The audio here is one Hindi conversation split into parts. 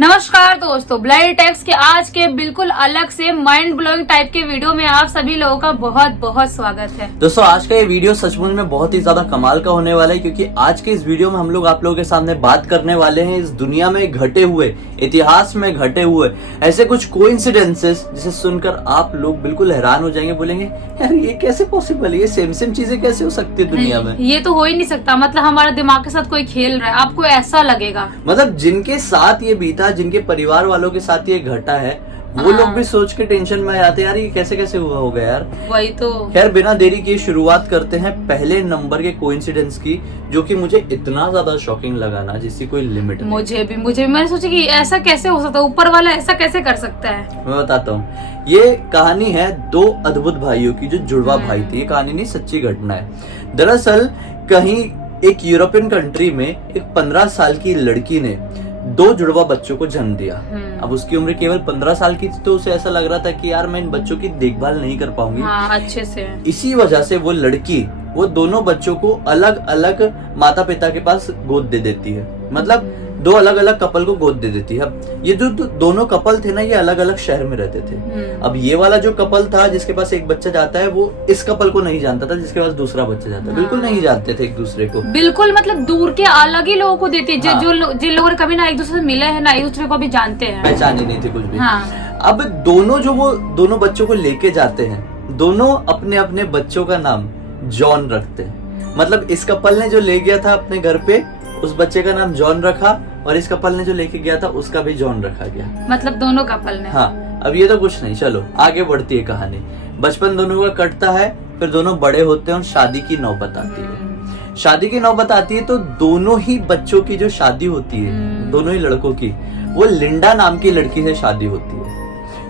नमस्कार दोस्तों, ब्लडी टेक्स के आज के बिल्कुल अलग से माइंड ब्लोइंग टाइप के वीडियो में आप सभी लोगों का बहुत बहुत स्वागत है। दोस्तों आज का ये वीडियो सचमुच में बहुत ही ज्यादा कमाल का होने वाला है, क्योंकि आज के इस वीडियो में हम लोग आप लोगों के सामने बात करने वाले हैं इस दुनिया में घटे हुए, इतिहास में घटे हुए ऐसे कुछ कोइंसिडेंसेस जिसे सुनकर आप लोग बिल्कुल हैरान हो जाएंगे, बोलेंगे यार ये कैसे पॉसिबल है, ये सेम सेम चीजें कैसे हो सकती है दुनिया में। ये तो हो ही नहीं सकता, मतलब हमारे दिमाग के साथ कोई खेल रहा है, आपको ऐसा लगेगा। मतलब जिनके साथ ये बीता, जिनके परिवार वालों के साथ ये घटा है, वो लोग भी सोच के टेंशन में आ जाते हैं, यार ये कैसे कैसे हुआ होगा यार। वही तो। खैर बिना देरी की शुरुआत करते हैं पहले नंबर के कोइंसिडेंस की, जो कि मुझे इतना ज्यादा शॉकिंग लगा ना जिसकी कोई लिमिट नहीं। मुझे भी मैंने सोचा कि ऐसा कैसे हो सकता है, ऊपर वाला ऐसा कैसे कर सकता है। मैं बताता हूँ, ये कहानी है दो अद्भुत भाइयों की जो जुड़वा भाई थे। ये कहानी नहीं, सच्ची घटना है। दरअसल कहीं एक यूरोपियन कंट्री में एक 15 साल की लड़की ने दो जुड़वा बच्चों को जन्म दिया। अब उसकी उम्र केवल 15 साल की थी, तो उसे ऐसा लग रहा था कि यार मैं इन बच्चों की देखभाल नहीं कर पाऊंगी। हाँ, अच्छे से। इसी वजह से वो लड़की वो दोनों बच्चों को अलग अलग माता पिता के पास गोद दे देती है। मतलब दो अलग अलग कपल को गोद दे देती है। अब ये जो दोनों कपल थे ना, ये अलग अलग शहर में रहते थे। अब ये वाला जो कपल था जिसके पास एक बच्चा जाता है, वो इस कपल को नहीं जानता था जिसके पास दूसरा बच्चा जाता है। बिल्कुल नहीं जानते थे एक दूसरे को, बिल्कुल मतलब दूर के अलग ही लोगों को देती है। हाँ। जिन लोगों ने कभी ना एक दूसरे से मिले हैं, ना एक दूसरे को भी जानते हैं, पहचान ही नहीं थे कुछ भी। हाँ। अब दोनों बच्चों को लेके जाते हैं, दोनों अपने अपने बच्चों का नाम जॉन रखते हैं। मतलब इस कपल ने जो ले गया था अपने घर पे, उस बच्चे का नाम जॉन रखा, और इस कपल ने जो लेके गया था उसका भी जॉन रखा गया। मतलब दोनों कपल ने। हाँ। अब ये तो कुछ नहीं, चलो आगे बढ़ती है कहानी। बचपन दोनों का कटता है, फिर दोनों बड़े होते हैं और शादी की नौबत आती है। शादी की नौबत आती है तो दोनों ही बच्चों की जो शादी होती है, दोनों ही लड़कों की, वो लिंडा नाम की लड़की से शादी होती है।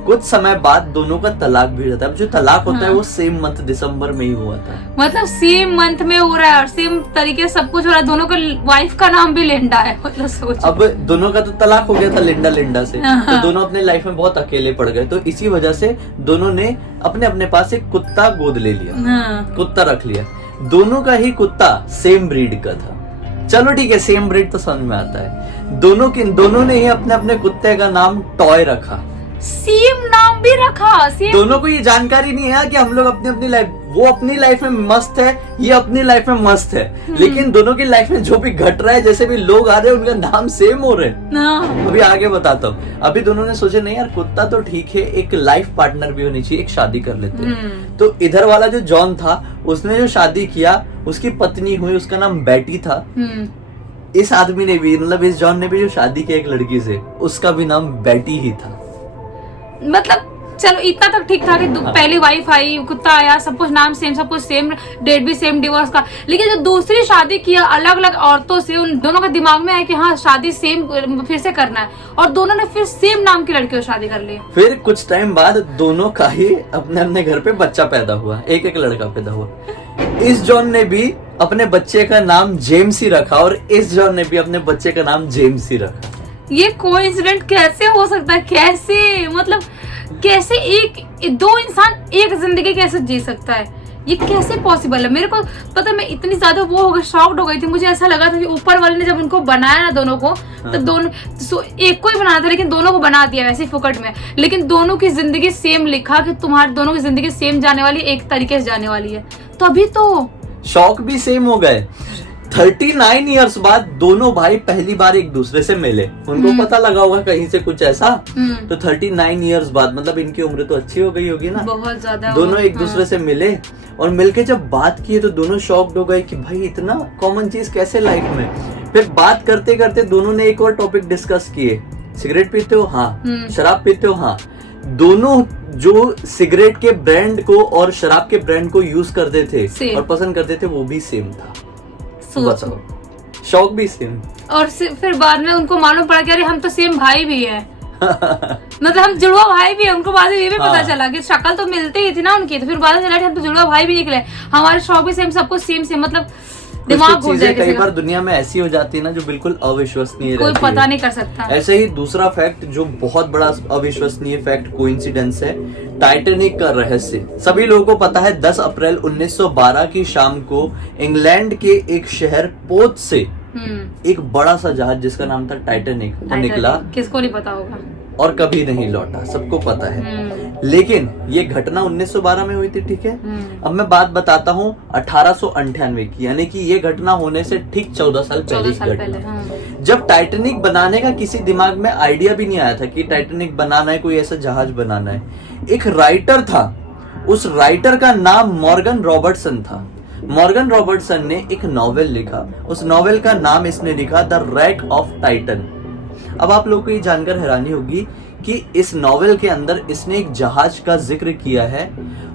कुछ समय बाद दोनों का तलाक भी हो जाता है। अब जो तलाक होता है वो सेम मंथ दिसंबर में ही हुआ था। मतलब सेम मंथ में हो रहा है और सेम तरीके से सब कुछ हो रहा है। दोनों का वाइफ का नाम भी लिंडा है। मतलब सोच, अब दोनों का तो तलाक हो गया था लिंडा से, तो दोनों अपने लाइफ में बहुत अकेले पड़ गए। तो इसी वजह से दोनों ने अपने अपने पास एक कुत्ता गोद ले लिया, कुत्ता रख लिया। दोनों का ही कुत्ता सेम ब्रीड का था। चलो ठीक है, सेम ब्रीड तो समझ में आता है। दोनों ने ही अपने अपने कुत्ते का नाम टॉय रखा। सेम नाम भी रखा। दोनों को ये जानकारी नहीं है कि हम लोग अपनी लाइफ, वो अपनी लाइफ में मस्त है, ये अपनी लाइफ में मस्त है, लेकिन दोनों की लाइफ में जो भी घट रहा है, जैसे भी लोग आ रहे हैं उनका नाम सेम हो रहे हैं। अभी आगे बताता हूँ। अभी दोनों ने सोचे नहीं यार, कुत्ता तो ठीक है, एक लाइफ पार्टनर भी होनी चाहिए, एक शादी कर लेते हैं। तो इधर वाला जो जॉन था, उसने जो शादी किया, उसकी पत्नी हुई, उसका नाम बेटी था। इस आदमी ने भी, मतलब इस जॉन ने भी जो शादी की एक लड़की से, उसका भी नाम बेटी ही था। मतलब चलो इतना तक ठीक था कि पहली वाइफ आई, कुत्ता आया, सब कुछ नाम सेम, सब कुछ सेम, डेट भी सेम, डिवोर्स का। लेकिन जो दूसरी शादी किया अलग अलग औरतों से, उन दोनों के दिमाग में है कि हाँ शादी सेम फिर से करना है, और दोनों ने फिर सेम नाम की लड़की से शादी कर ली। फिर कुछ टाइम बाद दोनों का ही अपने अपने घर पे बच्चा पैदा हुआ, एक लड़का पैदा हुआ। इस जॉन ने भी अपने बच्चे का नाम जेम्स ही रखा, और इस जॉन ने भी अपने बच्चे का नाम जेम्स ही रखा। ये कोइंसिडेंट कैसे हो सकता है? कैसे, मतलब कैसे दो इंसान एक जिंदगी कैसे जी सकता है? ये कैसे पॉसिबल है? मेरे को पता, मैं इतनी ज्यादा वो हो गई, शॉक्ड हो गई थी। मुझे ऐसा लगा था कि ऊपर वाले ने जब उनको बनाया ना दोनों को, तो दोनों एक को ही बनाया था, लेकिन दोनों को बना दिया वैसे फुकट में। लेकिन दोनों की जिंदगी सेम लिखा कि तुम्हारे दोनों की जिंदगी सेम जाने वाली, एक तरीके से जाने वाली है। तो अभी तो शौक भी सेम हो गए। 39 इयर्स बाद दोनों भाई पहली बार एक दूसरे से मिले। उनको पता लगा होगा कहीं से कुछ ऐसा। तो 39 इयर्स बाद, मतलब इनकी उम्र तो अच्छी हो गई होगी ना, बहुत ज्यादा। दोनों एक दूसरे से मिले और मिलके जब बात की तो दोनों शॉक्ड हो गए कि भाई इतना कॉमन चीज कैसे लाइफ में। फिर बात करते करते दोनों ने एक और टॉपिक डिस्कस किए। सिगरेट पीते हो? हाँ। शराब पीते हो? हाँ। दोनों जो सिगरेट के ब्रांड को और शराब के ब्रांड को यूज करते थे और पसंद करते थे, वो भी सेम था। बताओ, शौक भी सेम। और फिर बाद में उनको मालूम पड़ा कि अरे हम तो सेम भाई भी हैं। मतलब हम जुड़वा भाई भी हैं। उनको बाद में ये भी पता चला कि शक्ल तो मिलती ही थी ना उनकी, तो फिर बाद में चला कि हम तो जुड़वा भाई भी निकले, हमारे शौक भी सेम, सब कुछ सेम सेम। मतलब दिमाग घूम जाए। कई बार दुनिया में ऐसी हो जाती है ना जो बिल्कुल अविश्वसनीय कोई पता नहीं कर सकता। ऐसे ही दूसरा फैक्ट जो बहुत बड़ा अविश्वसनीय फैक्ट, कोइंसिडेंस है, टाइटैनिक का रहस्य। सभी लोगों को पता है 10 अप्रैल 1912 की शाम को इंग्लैंड के एक शहर पोर्ट से एक बड़ा सा जहाज जिसका नाम था टाइटैनिक वो निकला, किसको नहीं पता होगा, और कभी नहीं लौटा, सबको पता है। लेकिन ये घटना 1912 में हुई थी, ठीक है। अब मैं बात बताता हूँ 1898 की, यानी कि ये घटना होने से ठीक 14 साल पहले की घटना, जब टाइटैनिक बनाने का किसी दिमाग में आइडिया भी नहीं आया था कि टाइटैनिक बनाना है, कोई ऐसा जहाज बनाना है। एक राइटर था, उस राइटर का नाम मॉर्गन रॉबर्टसन था। मॉर्गन रॉबर्टसन ने एक नॉवेल लिखा, उस नॉवेल का नाम इसने लिखा द रैक ऑफ टाइटन। अब आप लोगों को ये जानकर हैरानी होगी कि इस नॉवेल के अंदर इसने एक जहाज का जिक्र किया है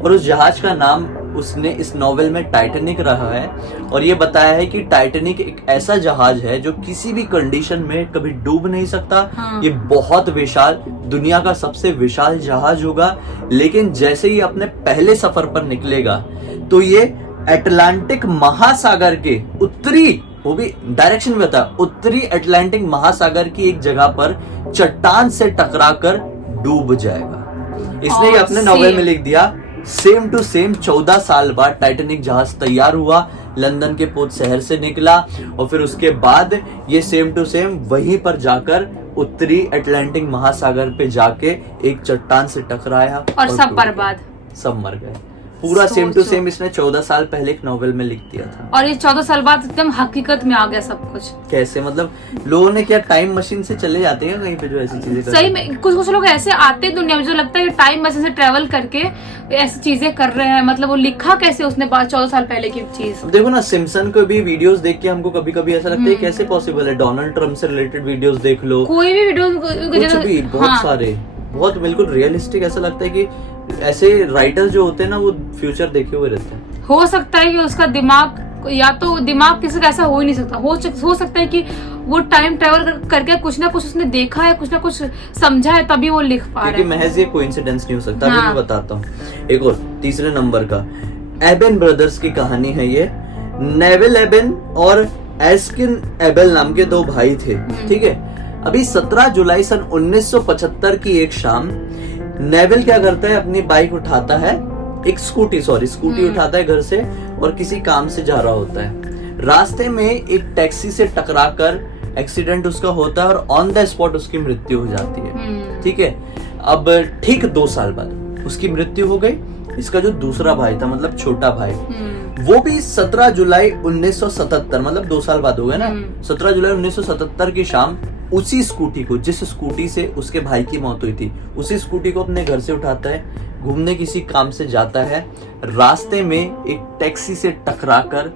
और उस जहाज का नाम उसने इस नॉवेल में टाइटैनिक रहा है, और ये बताया है कि टाइटैनिक एक ऐसा जहाज है जो किसी भी कंडीशन में कभी डूब नहीं सकता। ये बहुत विशाल, दुनिया का सबसे विशाल जहाज होगा, लेकिन जैसे ही अपने पहले सफर पर निकलेगा तो ये अटलांटिक महासागर के उत्तरी, वो भी डायरेक्शन में था, उत्तरी अटलांटिक महासागर की एक जगह पर चट्टान से टकराकर डूब जाएगा। इसने ये अपने नॉवेल में लिख दिया। सेम टू सेम 14 साल बाद टाइटैनिक जहाज तैयार हुआ, लंदन के पोर्ट शहर से निकला, और फिर उसके बाद ये सेम टू सेम वहीं पर जाकर उत्तरी अटलांटिक महासागर पे जाके एक चट्टान से टकराया और सब बर्बाद, सब मर गए। पूरा सेम टू सेम इसने 14 साल पहले एक नॉवेल में लिख दिया था, और ये 14 साल बाद एकदम हकीकत में आ गया सब कुछ। कैसे, मतलब लोगों ने क्या टाइम मशीन से चले जाते हैं कहीं पे जो ऐसी चीजें सही में कुछ लोग ऐसे आते हैं दुनिया में जो लगता है कि टाइम मशीन से ट्रेवल करके ऐसी चीजें कर रहे हैं। मतलब वो लिखा कैसे उसने 14 साल पहले की चीज। देखो ना, सिम्पसन को भी वीडियोस देख के हमको कभी कभी ऐसा लगता है कैसे पॉसिबल है। डोनाल्ड ट्रम्प से रिलेटेड वीडियोस देख लो, कोई भी वीडियो, कुछ भी, बहुत सारे, बहुत बिल्कुल रियलिस्टिक। ऐसा लगता है कि ऐसे राइटर्स जो होते हैं ना वो फ्यूचर देखे हुए रहते हैं। हो सकता है कि उसका दिमाग, या तो दिमाग किसी का ऐसा हो ही नहीं सकता, हो सकता है कि वो टाइम ट्रेवल करके कुछ ना कुछ उसने देखा है, कुछ ना कुछ समझा है, तभी वो लिख पा रहा है। महज ये कोइंसिडेंस नहीं हो सकता। अभी मैं बताता हूँ एक और तीसरे नंबर का, एबेन ब्रदर्स की कहानी है ये। नेविल एबेन और एस्किन एबेल नाम के दो भाई थे, ठीक है। अभी 17 जुलाई सन 1975 की एक शाम नेविल क्या करता है, अपनी बाइक उठाता है, एक स्कूटी उठाता है घर से, और किसी काम से जा रहा होता है। रास्ते में एक टैक्सी से टकराकर एक्सीडेंट उसका होता है और ऑन द स्पॉट उसकी मृत्यु हो जाती है, ठीक है। अब ठीक 2 साल बाद उसकी मृत्यु हो गई। इसका जो दूसरा भाई था, मतलब छोटा भाई, वो भी 17 जुलाई 1977, मतलब 2 साल बाद हो गए ना, 17 जुलाई 1977 की शाम उसी स्कूटी को, जिस स्कूटी से उसके भाई की मौत हुई थी, उसी स्कूटी को अपने घर से उठाता है, घूमने किसी काम से जाता है। रास्ते में एक टैक्सी से टकराकर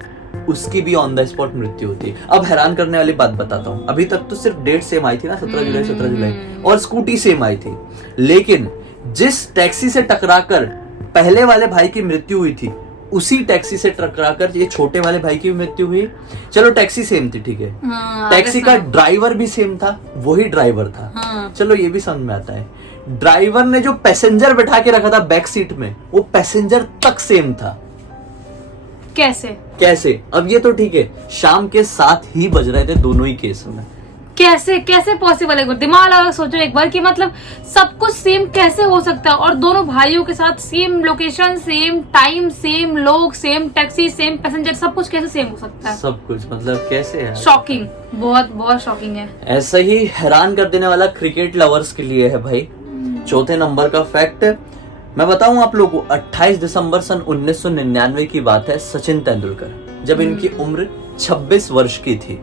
उसकी भी ऑन द स्पॉट मृत्यु होती है। अब हैरान करने वाली बात बताता हूँ, अभी तक तो सिर्फ डेट सेम आई थी ना, 17 जुलाई और स्कूटी सेम आई थी, लेकिन जिस टैक्सी से टकराकर पहले वाले भाई की मृत्यु हुई थी, उसी टैक्सी से टकराकर ये छोटे वाले भाई की भी मृत्यु हुई। चलो टैक्सी सेम थी, ठीक है, टैक्सी का ड्राइवर भी सेम था, वही ड्राइवर था, चलो ये भी समझ में आता है। ड्राइवर ने जो पैसेंजर बैठा के रखा था बैक सीट में, वो पैसेंजर तक सेम था। कैसे? अब ये तो ठीक है, शाम के 7 ही बज रहे थे दोनों ही केस में। कैसे पॉसिबल है? दिमाग लगा सोचो एक बार कि मतलब सब कुछ सेम कैसे हो सकता है, और दोनों भाइयों के साथ same location, same time, same लोग, सेम टैक्सी, सेम पैसेंजर, सब कुछ कैसे सेम हो सकता है? सब कुछ मतलब कैसे है? शॉकिंग, बहुत शॉकिंग है। ऐसा ही हैरान कर देने वाला क्रिकेट लवर्स के लिए है भाई। चौथे नंबर का फैक्ट मैं बताऊं आप लोगों को। 28 दिसंबर सन 1999 की बात है। सचिन तेंदुलकर, जब इनकी उम्र 26 वर्ष की थी,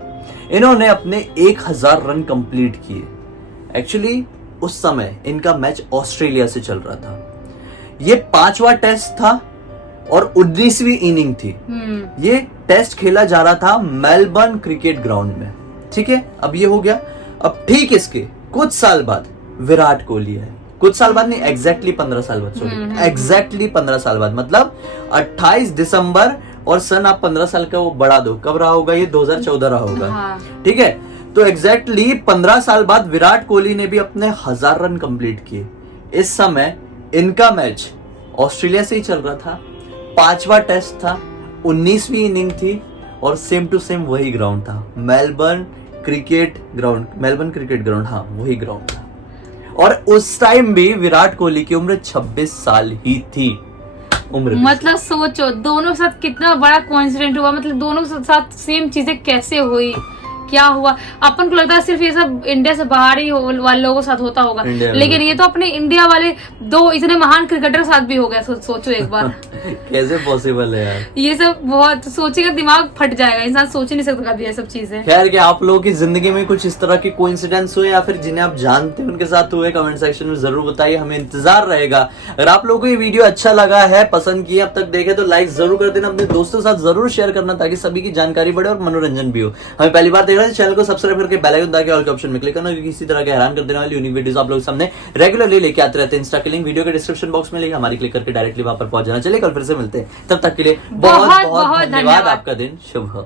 इन्होंने अपने 1000 रन कंप्लीट किए। एक्चुअली उस समय इनका मैच ऑस्ट्रेलिया से चल रहा था। ये 5वां टेस्ट था और 19वीं इनिंग थी। ये टेस्ट खेला जा रहा था मेलबर्न क्रिकेट ग्राउंड में, ठीक है। अब ये हो गया। अब ठीक इसके कुछ साल बाद विराट कोहली है, कुछ साल बाद नहीं, एग्जैक्टली 15 साल बाद, सॉरी एग्जैक्टली 15 साल बाद, मतलब 28 दिसंबर और सन आप 15 साल का वो बढ़ा दो, कब रहा होगा ये? 2014 रहा होगा, ठीक है। तो एग्जैक्टली 15 साल बाद विराट कोहली ने भी अपने 1000 रन कंप्लीट किए। इस समय इनका मैच ऑस्ट्रेलिया से ही चल रहा था, 5वां टेस्ट था, 19वीं इनिंग थी, और सेम टू सेम वही ग्राउंड था, मेलबर्न क्रिकेट ग्राउंड, हाँ वही ग्राउंड था। और उस टाइम भी विराट कोहली की उम्र 26 साल ही थी उम्र। मतलब सोचो दोनों के साथ कितना बड़ा कोइंसिडेंट हुआ, मतलब दोनों के साथ सेम चीजें कैसे हुई, क्या हुआ। अपन को लगता है सिर्फ ये सब इंडिया से बाहर ही वाले लोगों के साथ होता होगा, लेकिन ये तो अपने इंडिया वाले 2 इतने महान क्रिकेटर के साथ भी हो गया। सोचो एक बार कैसे पॉसिबल है यार, ये सब बहुत सोचेगा दिमाग फट जाएगा, इंसान सोच ही नहीं सकता कभी ये सब चीजें। खैर कि आप लोगों की जिंदगी में कुछ इस तरह की कोइंसिडेंस हुए या फिर जिन्हें आप जानते हैं उनके साथ हुए, कमेंट सेक्शन में जरूर बताइए, हमें इंतजार रहेगा। अगर आप लोगों को ये वीडियो अच्छा लगा है, पसंद किया, अब तक देखे तो लाइक जरूर कर देना, अपने दोस्तों के साथ जरूर शेयर करना ताकि सभी की जानकारी बढ़े और मनोरंजन भी हो। हमें पहली बार देख रहे हैं चैनल को सब्सक्राइब करके बेल आइकन दबा के ऑल के ऑप्शन में क्लिक करना, क्योंकि इसी तरह के हैरान कर देने वाली यूनिक वीडियोस आप लोगों के सामने रेगुलरली लेके आते रहते हैं। इंस्टा की लिंक वीडियो के डिस्क्रिप्शन बॉक्स में लेके हमारी क्लिक करके डायरेक्टली वहां पर पहुंच जाना। चलिए कल फिर से मिलते हैं, तब तक के लिए बहुत बहुत धन्यवाद। आपका दिन शुभ हो।